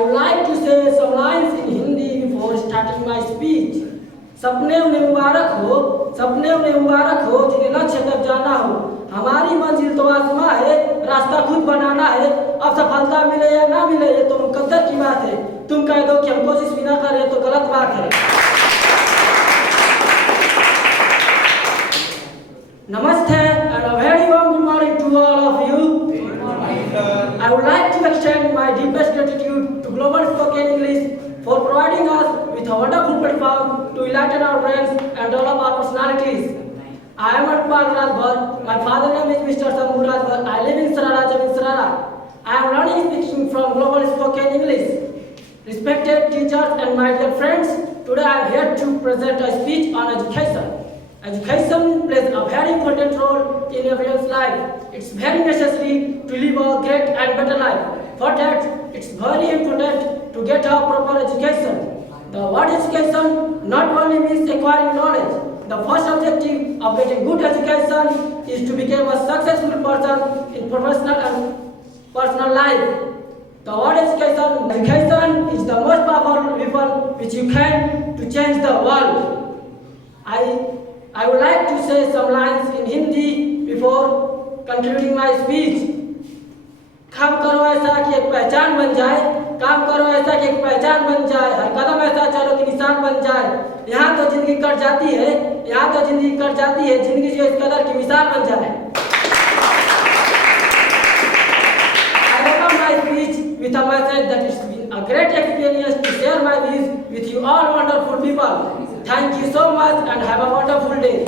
would like to say some lines in Hindi before starting my speech. सपने उन्हें मुबारक हो जिन्हें लक्ष्य तक जाना हो। हमारी मंजिल तो आसमां है, रास्ता खुद बनाना है। अब सफलता मिले या ना मिले ये तो मुकद्दर की बात है। तुम कह दो कि हम कोशिश भी ना करें तो गलत बात है। Namaste and a very warm good morning to all of you. I would like to extend my deepest gratitude to Global Spoken English for providing us with a wonderful platform to enlighten our brains and develop our personalities. I am Atpal Rajbhar. My father's name is Mr. Rajbhar. I live in Sarara, Sarara. I am learning speaking from Global Spoken English. Respected teachers and my dear friends, today I am here to present a speech on education. Education plays a very important role in everyone's life. It's very necessary to live a great and better life. For that, it's very important to get a proper education. The word education not only means acquiring knowledge. The first objective of getting good education is to become a successful person in professional and personal life. The word education is the most powerful weapon which you can to change the world. I would like to say some lines in Hindi before concluding my speech. काम करो ऐसा कि एक पहचान बन जाए, काम करो ऐसा कि एक पहचान बन जाए, हर कदम ऐसा चलो कि निशान बन जाए। यहाँ तो जिंदगी कट जाती है, जिंदगी जो इस कदर की मिसाल बन जाए। I open my speech with a message that it's been a great experience to share my views with you all wonderful people. Thank you so much and have a wonderful day.